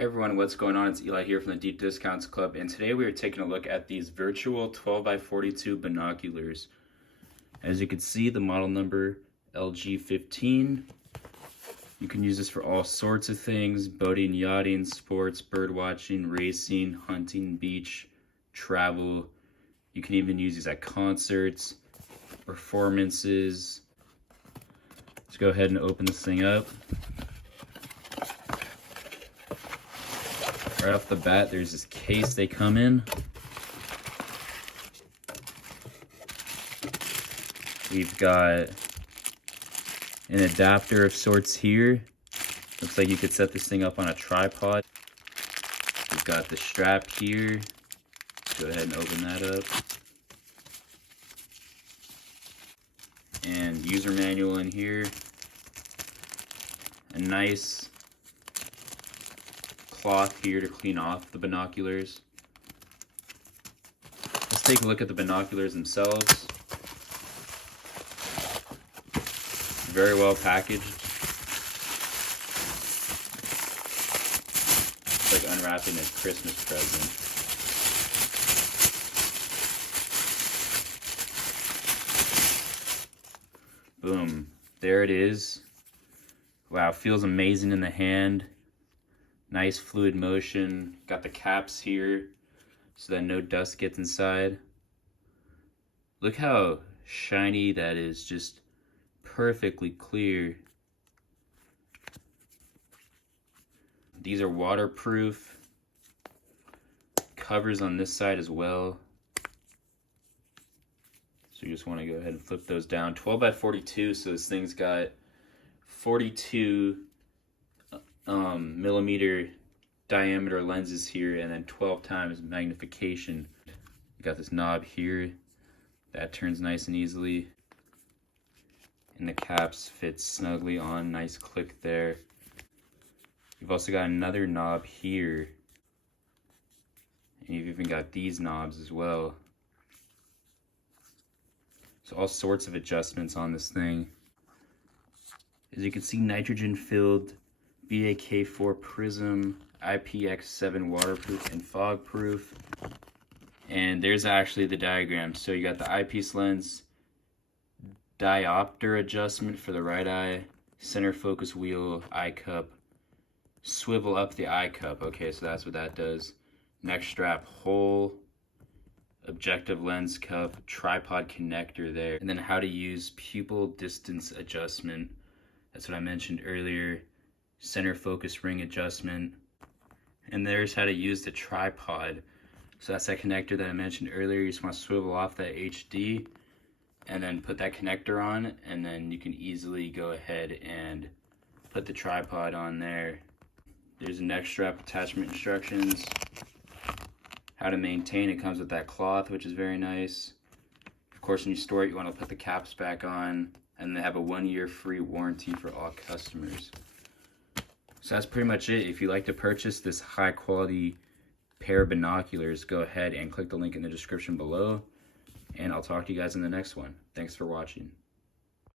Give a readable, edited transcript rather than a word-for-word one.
Hey everyone, what's going on? It's Eli here from the Deep Discounts Club, and today we are taking a look at these virtual 12x42 binoculars. As you can see, the model number LG15. You can use this for all sorts of things: boating, yachting, sports, bird watching, racing, hunting, beach, travel. You can even use these at concerts, performances. Let's go ahead and open this thing up. Right off the bat, there's this case they come in. We've got an adapter of sorts here. Looks like you could set this thing up on a tripod. We've got the strap here. Go ahead and open that up. And user manual in here. A nice cloth here to clean off the binoculars. Let's take a look at the binoculars themselves. Very well packaged. It's like unwrapping a Christmas present. Boom. There it is. Wow, feels amazing in the hand. Nice fluid motion. Got the caps here so that no dust gets inside. Look how shiny that is, just perfectly clear. These are waterproof. Covers on this side as well. So you just want to go ahead and flip those down. 12x42, so this thing's got 42 millimeter diameter lenses here, and then 12 times magnification. You got this knob here that turns nice and easily, and the caps fit snugly on. Nice click there. You've also got another knob here, and you've even got these knobs as well. So all sorts of adjustments on this thing. As you can see, nitrogen filled BAK4 prism, IPX7 waterproof and fog proof. And there's actually the diagram. So you got the eyepiece lens, diopter adjustment for the right eye, center focus wheel, eye cup, swivel up the eye cup. Okay, so that's what that does. Neck strap hole, objective lens cup, tripod connector there. And then how to use pupil distance adjustment. That's what I mentioned earlier. Center focus ring adjustment. And there's how to use the tripod. So that's that connector that I mentioned earlier. You just want to swivel off that HD and then put that connector on, and then you can easily go ahead and put the tripod on there. There's a neck strap attachment instructions. How to maintain it. Comes with that cloth, which is very nice. Of course, when you store it, you want to put the caps back on, and they have a 1-year free warranty for all customers. So that's pretty much it. If you'd like to purchase this high quality pair of binoculars, go ahead and click the link in the description below, and I'll talk to you guys in the next one. Thanks for watching.